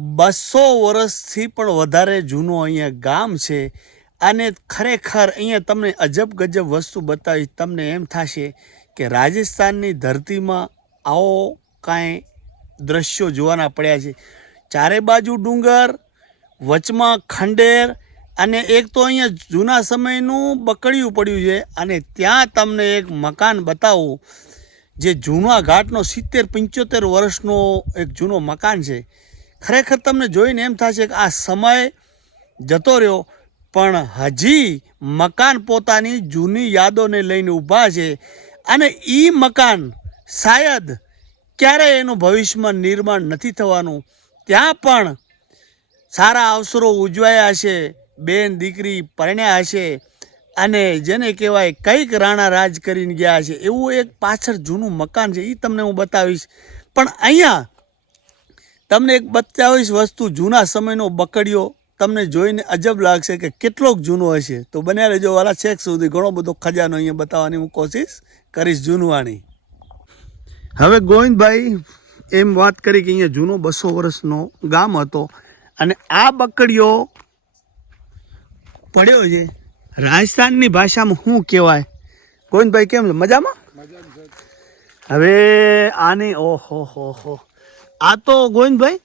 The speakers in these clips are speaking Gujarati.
200 વર્ષથી પણ વધારે જૂનું અહીંયા ગામ છે અને ખરેખર અહીંયા તમને અજબ ગજબ વસ્તુ બતાવીશ. તમને એમ થશે કે રાજસ્થાનની ધરતીમાં આવો કાંઈ દ્રશ્યો જોવાના પડ્યા છે. ચારે બાજુ ડુંગર, વચમાં ખંડેર અને એક તો અહીંયા જૂના સમયનું બકડિયું પડ્યું છે. અને ત્યાં તમને એક મકાન બતાવું જે જૂના ઘાટનો 70-75 વર્ષનો એક જૂનો મકાન છે. ખરેખર તમને જોઈને એમ થશે કે આ સમય જતો રહ્યો પણ હજી મકાન પોતાની જૂની યાદોને લઈને ઊભા છે. અને એ મકાન શાયદ ક્યારેય એનું ભવિષ્યમાં નિર્માણ નથી થવાનું. ત્યાં પણ સારા અવસરો ઉજવાયા હશે, બેન દીકરી પરણ્યા હશે અને જેને કહેવાય કંઈક રાણા રાજ કરીને ગયા છે એવું એક પાછળ જૂનું મકાન છે. એ તમને હું બતાવીશ. પણ અહીંયા તમને એક બતાવીશ વસ્તુ, જૂના સમયનો બકડિયો. તમને જોઈને અજબ લાગશે કે કેટલોક જૂનો હશે. તો બન્યા રહેજો વાલા છેક સુધી. ઘણો બધો ખજાનો અહીંયા બતાવવાની હું કોશિશ કરીશ જૂનવાની. હવે ગોવિંદભાઈ એમ વાત કરી કે અહીંયા જૂનો 200 વર્ષનો ગામ હતો અને આ બકડિયો પડ્યો છે. રાજસ્થાનની ભાષામાં શું કહેવાય ગોવિંદભાઈ? કેમ છે? મજામાં? હવે આની ઓહો હો આ તો ગોવિંદભાઈ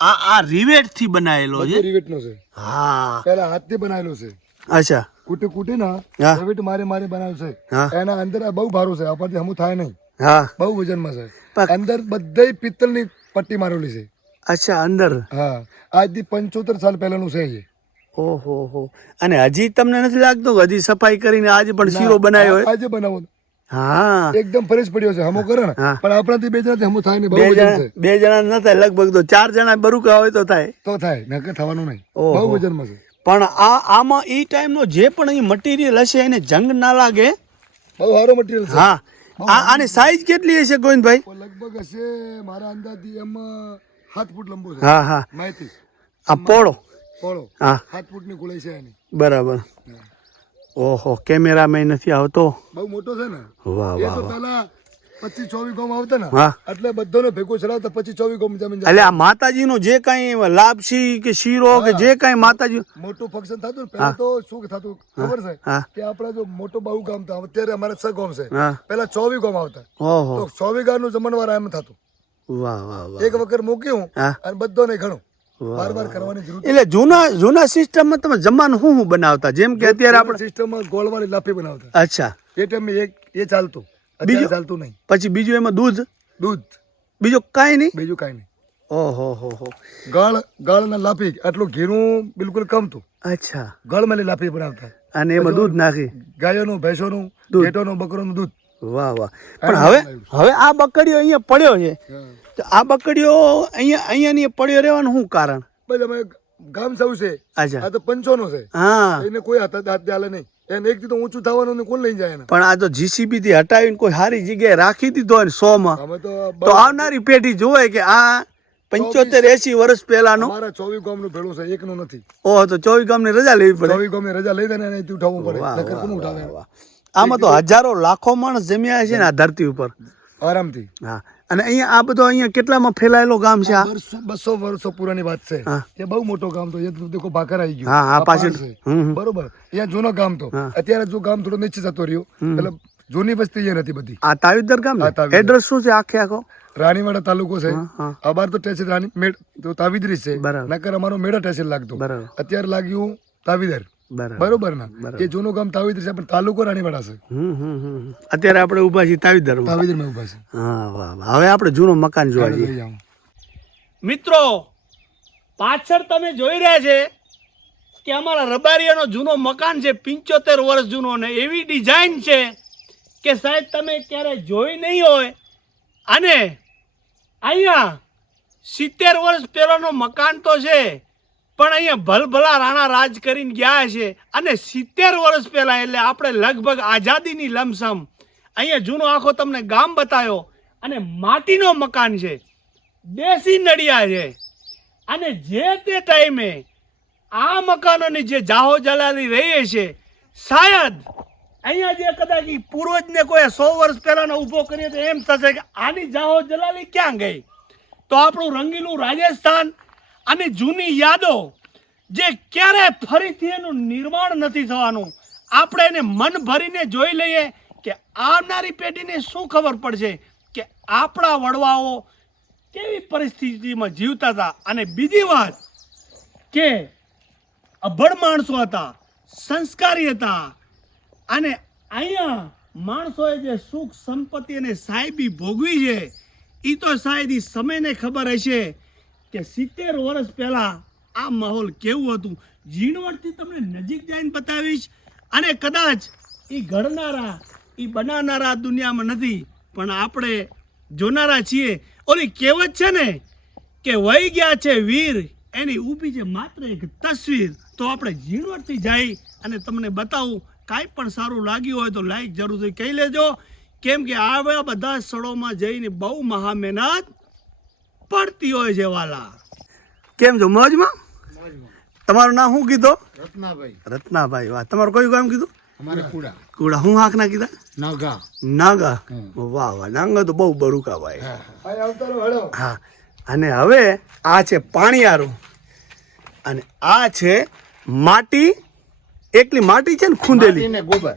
આ રિવેટ થી બનાવેલો છે. રિવેટ નો છે. હા, પેલા હાથ થી બનાવેલો છે. અચ્છા, કુટી ના રિવેટ મારે બનાવેલો છે. એના અંદર બહુ ભારો છે, આપણથી હમું થાય નહીં. હા, બહુ વજનમાં છે. અંદર બધે પિત્તળની પટ્ટી મારેલી છે. અચ્છા, અંદર. હા, આજથી 75 સાલ પહેલાનું છે એ. ઓહો હો. અને હજી તમને નથી લાગતું કે હજી સફાઈ કરીને આજે પણ શીરો બનાવ્યો હોય? આજે બનાવો. હા, એકદમ ફ્રેશ પડ્યો છે. હમો કરે ને પણ આપણાથી 2 જણાથી હમું થાય નહીં. બહુ વજન છે. 2 જણા ન થાય, લગભગ તો 4 જણા બરુકા હોય તો થાય. તો થાય, નકર થવાનું નહીં. બહુ વજનમાં છે. પણ આમાં ઈ ટાઈમનો જે પણ અહીં મટીરિયલ હશે એને જંગ ના લાગે. બહુ સારો મટીરિયલ છે. હા, આની સાઈઝ કેટલી હશે ગોવિંદભાઈ? લગભગ હશે મારા અંદાજથી એમ 7 ફૂટ લંબો છે. હા હા, માહિતી આ પોળો હા 7 ફૂટની ગોળાઈ છે એની. બરાબર. ઓહો, કેમેરામાં નથી આવતો. બહુ મોટો છે ને. વાહ એ વાહ. તો પેલા 25-24 ગામ આવતા ને હા, એટલે બધાનો ભેગો ચડાવતા 25-24 ગામ જમીન. એટલે આ માતાજીનો જે કઈ લાપસી કે શીરો કે જે કઈ માતાજી મોટું ફંક્શન થતું ને પેલા તો શું થતું ખબર છે કે આપડા જો મોટો બાહુ ગામ હતા, અત્યારે અમારે 6 ગામ છે. પેલા 24 ગામ આવતા. ઓહો, તો 24 ગામ નું જમણવાર એમ થતું. વાહ વાહ વાહ. એક વખત મૂક્યું અને બધો નહીં ઘણું બાર કરવાની જરૂર. એટલે જૂના સિસ્ટમમાં તમે જમવાનું શું બનાવતા? જેમ કે અત્યારે આપણે સિસ્ટમમાં ગોળવાળી લાફી બનાવતા. અચ્છા, એ ટાઈમે એ ચાલતું, અત્યારે ચાલતું નહીં. પછી બીજું એમાં દૂધ બીજું કાંઈ નહીં. બીજું કાંઈ નહીં. ઓહો હો હો. ગળ ના લાફી આટલું ઘીરું બિલકુલ કમતું. અચ્છા, ગળ માં લાફી બનાવતા અને એમાં દૂધ નાખી ગાયોનું, ભેંસોનું, ઘેટોનું, બકરોનું દૂધ. વાહ વાહ. પણ હવે આ બકડીઓ અહીંયા પડ્યો છે, તો આ બકડીઓ અહીંયા પડ્યો રહેવાનું શું કારણ? બસ અમે ગામ સૌ છે. અચ્છા, આ તો પંચોનો છે. હા, એને કોઈ હાથ ચાલે નહીં. એને એક થી તો ઊંચું થવાનું ને કોણ લઈ જાય એને? પણ આ તો જીસીબી થી હટાવીને કોઈ સારી જગ્યાએ રાખી દીધો હોય 100 માં, અમે તો આવનારી પેઢી જોવે કે આ 75-80 વર્ષ પહેલાનો. અમારા 24 ગામ નું ભેળું છે, એકનું નથી. ઓહો, તો 24 ગામની રજા લેવી પડે. 24 ગામની રજા લઈ દે ને એનાથી ઉઠાવવું પડે. નકર કોણ ઉઠાવે? આમાં તો હજારો લાખો માણસ જમ્યા છે ને આ ધરતી ઉપર આરામથી. હા, અને અહીંયા આ બધો અહીંયા કેટલામાં ફેલાયેલો ગામ છે? આ 200 વર્ષો પુરાની વાત છે. એ બહુ મોટો ગામ તો. એ દેખો ભાકર આવી ગયું. હા હા, પાછળ બરોબર. અહીંયા જૂનો ગામ તો. અત્યારે જો ગામ થોડો નીચે જતો રહ્યો એટલે જૂની વસ્તી અહીંયા નથી બધી. આ તાવીદર ગામ એડ્રેસ શું છે? આખો રાણીવાડા તાલુકો છે. અબાર તો ટેસી રાણી મેડ તો તાવીદરી છે. નકર અમારો મેડા ટેસી લાગતો. અત્યારે લાગ્યું તાવીદર. બરોબર ને? એ જૂનું ગામ તાવીદર છે પણ તાલુકો રાણીવાડા છે. અત્યારે આપણે ઉભા છીએ તાવીદર માં ઉભા છે. હા વાહ વાહ. હવે આપણે જૂનો મકાન જોવા જઈએ. મિત્રો પાછળ તમે જોઈ રહ્યા છે કે અમારા રબારિયાનો જૂનો મકાન છે, 75 વર્ષ જૂનો, ને એવી ડિઝાઇન છે કે સાહેબ તમે ક્યારે જોઈ નહીં હોય. અને અહીંયા 70 વર્ષ પહેલાનો મકાન તો છે પણ અહીંયા ભલભલા રાણા રાજ કરીને ગયા છે. અને 70 વર્ષ પહેલા એટલે આપણે લગભગ આઝાદીની લમસમ અહીંયા જૂનો આખો તમને ગામ બતાવ્યો. અને માટીનો મકાન છે, દેશી નડિયા છે. અને જે તે ટાઈમે આ મકાનોની જે જાહો જલાલી રહી છે, શાયદ અહીંયા જે કદાચ પૂર્વજને કોઈ 100 વર્ષ પહેલાનો ઊભો કરીએ તો એમ થશે કે આની જાહો જલાલી ક્યાં ગઈ? તો આપણું રંગીલું રાજસ્થાન અને જૂની યાદો જે ક્યારે ફરીથી એનું નિર્માણ નથી થવાનું, આપણે એને મન ભરીને જોઈ લઈએ કે આવનારી પેઢીને શું ખબર પડશે કે આપણા વડવાઓ કેવી પરિસ્થિતિમાં જીવતા હતા. અને બીજી વાત કે અભણ માણસો હતા, સંસ્કારી હતા, અને અહીંયા માણસોએ જે સુખ સંપત્તિ અને સાહેબી ભોગવી છે એ તો શાયદ ઈ સમયને ખબર હશે કે 70 વર્ષ પહેલા આ માહોલ કેવું હતું. ઝીણવટથી તમને નજીક જઈને બતાવીશ, અને કદાચ એ ઘડનારા એ બનાવનારા દુનિયામાં નથી, પણ આપણે જોનારા છીએ. ઓલી કહેવત છે ને કે વહી ગયા છે વીર, એની ઊભી છે માત્ર એક તસવીર. તો આપણે ઝીણવટથી જઈ અને તમને બતાવું. કાંઈ પણ સારું લાગ્યું હોય તો લાઈક જરૂરથી કહી લેજો, કેમ કે આવા બધા સ્થળોમાં જઈને બહુ મહા મહેનત પડતી હોય છે વાલા. કેમ છો? મોજમાં? તમારું નામ શું કીધું? રત્નાભાઈ. રત્નાભાઈ, વાહ. તમારું કયું ગામ કીધું? અમારે કુડા. કુડા. હું હાક ના કીધા? નાગા. નાગા. વાહ વાહ, નાગા તો બહુ બરુકા ભાઈ. હા. હા. અને હવે આ છે પાણીયારું, અને આ છે માટી. એકલી માટી છે ને ખૂંદેલી? ને ગોબર.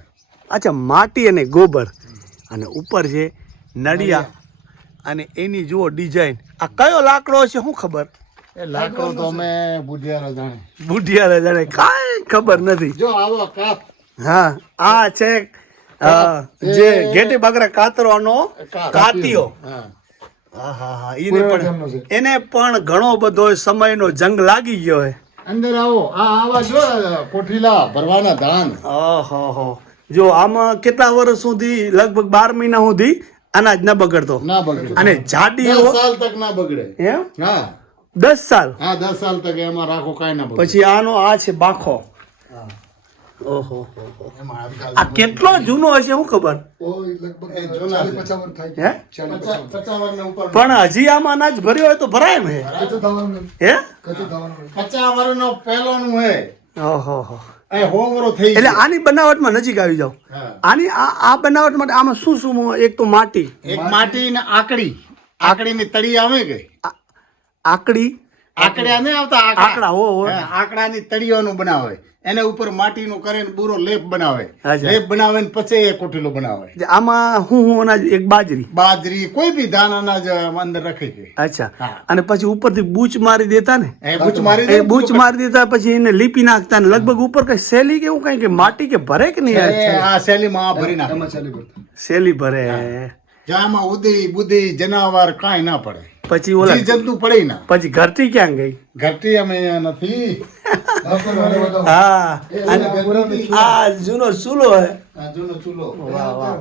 અચ્છા, માટી અને ગોબર. અને ઉપર છે નડિયા, અને એની જુઓ ડિઝાઇન. આ કયો લાકડો છે શું ખબર? એ લાકડો તો અમે બુઢિયારા જાણે. બુઢિયારા જાણે, કાંઈ ખબર નથી. જો આવો કાપ. હા, આ છે જે ઘેટી બકરા કાતરવાનો કાતિયો. હા. હા હા હા, એને પણ ઘણો બધો સમયનો જંગ લાગી ગયો હે. અંદર આવો. આ આવા જો કોઠીલા ભરવાના ધાન. ઓહો, જો આમાં કેટલા વર્ષ સુધી, લગભગ 12 મહિના સુધી અનાજ ન બગડતો. ના બગડે. અને જાડી 10 સાલ તક ના બગડે. એમ? હા, 10 સાલ. હા, 10 સાલ તક એમાં રાખો કાઈ ના બગડે. પછી આનો આ છે બાખો. ઓહો, આ કેટલો જૂનો હશે શું ખબર? હે? પણ હજી આમાં અનાજ ભર્યો હોય તો ભરાય ને? હે? કચ્ચા વરનો પહેલોનું હે. ઓહો. એ હોવરો થઈ એટલે આની બનાવટમાં નજીક આવી જાવ. આની આ બનાવટ માટે આમાં શું શું? એક તો માટી, એક માટી ને આકડી. આકડીની તળી આવે કે આકડી? આકડ્યા ને આવતા આકડા. હો. આકડાની તળીઓનું બનાવે, એને ઉપર માટીનું કરીને બુરો લેપ બનાવે. અચ્છા. લેપ બનાવે ને પછી એ કોઠીલો બનાવે. આમાં હું અનાજ? એક બાજરી કોઈ બી ધાન અનાજ અંદર રાખે છે. અચ્છા. અને પછી ઉપરથી બૂચ મારી દેતા ને? એ બૂચ મારી એ બૂચ મારી દેતા, પછી એને લીપી નાખતા ને લગભગ ઉપર કઈ શેલી કે એવું કઈ કે માટી કે ભરે કે નહીં? આ શેલીમાં ભરી નાખે. શેલી ભરે. જામાં ઉદી બુદી જનાવર કાંઈ ના પડે. પછી ઓલા જંતુ પડે ના. પછી ઘરટી ક્યાં ગઈ? ઘરટી અમે નથી. હા, આ જૂનો ચૂલો હે. આ જૂનો ચૂલો. વાહ વાહ.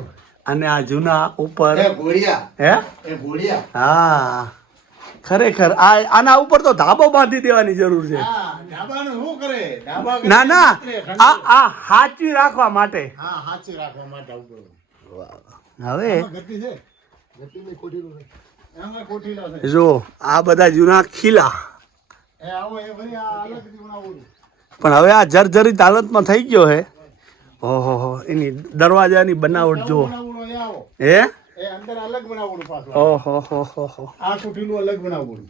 અને આ જૂના ઉપર ઘોડિયા. હે? એ ઘોડિયા. હા, ખરેખર આના ઉપર તો ધાબો બાંધી દેવાની જરૂર છે. હા, ઢાબાનું શું કરે? ઢાબા ના ના, આ હાચવી રાખવા માટે. હા, હાચી રાખવા માટે આવું. હવે ગતિ છે. ગતિની કોઠીલો છે. એમાં કોઠીલો છે. જો આ બધા જૂના ખીલા. એ આવો એ વળી આ અલગથી બનાવું. પણ હવે આ જર્જરિત હાલતમાં થઈ ગયો હે. ઓહો, એની દરવાજાની બનાવટ જુઓ. બનાવવું એ આવો. હે? એ અંદર અલગ બનાવવું પાછું. ઓહો. આ કોઠીલું અલગ બનાવવું.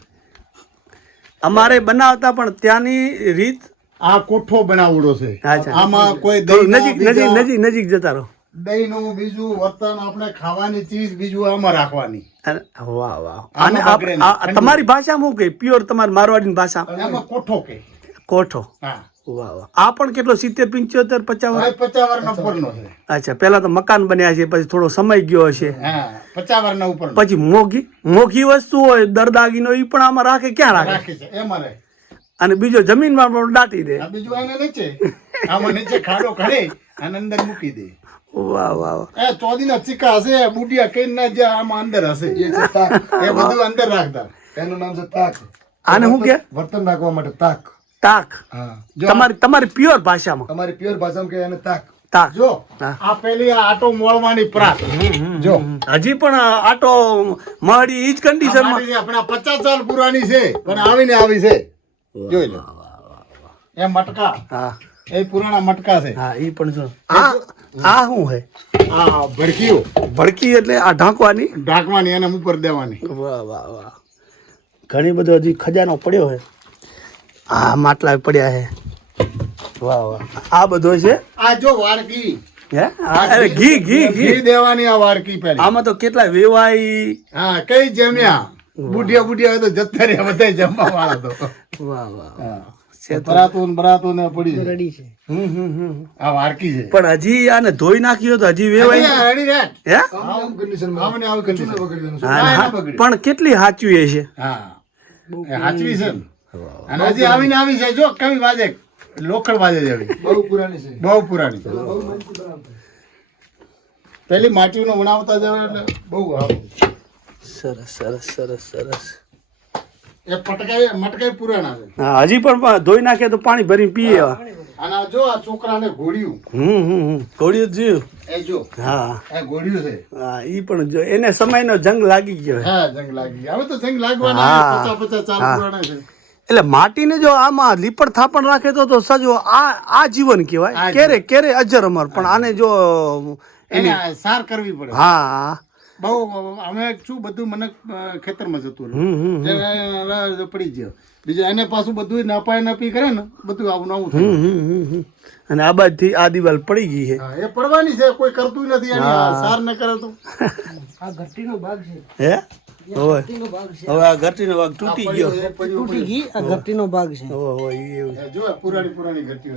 અમારે બનાવતા, પણ ત્યાંની રીત. આ કોઠો બનાવડો છે. અચ્છા. આમાં કોઈ નજીક જતા રહો. દહીંનું બીજું વર્તન, આપણે ખાવાની ચીજ બીજું આમાં રાખવાની. વાહ વાહ. અને તમારી ભાષામાં શું કહે? પ્યોર તમારી મારવાડી ભાષા? એમાં કોઠો કે કોઠો. હા. વાહ વાહ. આ પણ કેટલો 70, 75, 50 વર્ષ? 50 વર્ષનો ઉપરનો છે. અચ્છા. પેલા તો મકાન બન્યા છે, પછી થોડો સમય ગયો હશે. હા, 50 વર્ષના ઉપર. પછી મોઘી વસ્તુ હોય, દરદાગીનો, એ પણ આમાં રાખે? ક્યાં રાખે છે એમાં રહે. અને બીજો જમીનમાં પણ દાટી દે. બીજું આને નીચે, આમાં નીચે ખાડો ખડે અને અંદર મૂકી દે. વાહ વાહ. એ ચોદીના ચીકા હશે, બુડિયા કઈ ના જે આમાં અંદર હશે, એ બધું અંદર રાખતા. એનું નામ છે તાક. આને શું કે? વર્તન રાખવા માટે તાક. તાક. તમારી પ્યોર ભાષામાં? તમારી પ્યોર ભાષામાં કે એને તાક. તાક. જો આ પેલી આટો મોળવાની પ્રાત. જો હજી પણ આટો મળી ઈ જ કન્ડિશનમાં. આપણા 50 સાલ પુરાની છે, પણ આવીને આવી છે. જોઈ લો એ મટકા. હા, એ પુરાણા મટકા છે. હા, ઈ પણ જો. આ શું હે? આ ભડકીઓ. ભડકી એટલે આ ઢાંકવાની? ઢાંકવાની, એને ઉપર દેવાની. વાહ વાહ વાહ. ઘણી બધો હજી ખજાનો પડ્યો છે. આ માટલા પડ્યા છે. વાહ વાહ. આ બધો છે આ જો વાડકી હે અરે ઘી ઘી ઘી ઘી દેવાની આ વાડકી પેલી. આમાં તો કેટલા વેવાઈ. હા કઈ જમ્યા બુઢિયા બુઢિયા તો જતા રહ્યા બધા જમવા વાળા તો. વાહ વાહ. બરાતું બરાતું ને પડી રેડી છે. આ વાડકી છે પણ હજી આને ધોઈ નાખ્યો તો હજી વેવાઈ રેડી રેટ હે આમ કન્ડિશન આમને આવ કન્ડિશન બગડવાનું છે. હા, હા. પણ કેટલી સાચવી હશે. હા એ હાચવી છે ને. અને હજી આવીને આવી છે જો કમી વાજે લોખંડ વાજે છે આવી. બહુ પુરાણી છે. બહુ પુરાણી. પેલી માટીનો બનાવતા જાવ એટલે બહુ સારું. સરસ સરસ સરસ સરસ. એ પટકાઈ મટકાઈ પુરાણા છે. હા હજી પણ ધોઈ નાખે તો પાણી ભરીને પીએ. અને આ જો આ છોકરાને ઘોડ્યું. ઘોડ્યું જીવ. એ જો હા એ ઘોડ્યું છે. હા ઈ પણ જો એને સમયનો જંગ લાગી ગયો. હા જંગ લાગી ગયો. હવે તો જંગ લાગવાના 50 ચાલ પુરાણા છે. એટલે માટીને જો આમાં લીપડ થાપણ રાખે તો સજો આ જીવન કહેવાય. કેરે કેરે અજર અમર. પણ આને જો એને સાર કરવી પડે. હા બહુ અમે શું બધું મને ખેતરમાં જતું રહ્યું પડી ગયો. બીજું એને પાછું બધું નાપાય નાપી કરે ને બધું આવું નવું થાય. અને આ બાજુથી આ દિવાલ પડી ગઈ છે. એ પડવાની છે કોઈ કરતું નથી એની સાર ન કરે તો. આ ઘટીનો ભાગ છે. હે હવે આ ઘટીનો ભાગ તૂટી ગયો. તૂટી ગઈ. આ ઘટીનો ભાગ છે. એવું જો પુરાણી પુરાણી ઘટીઓ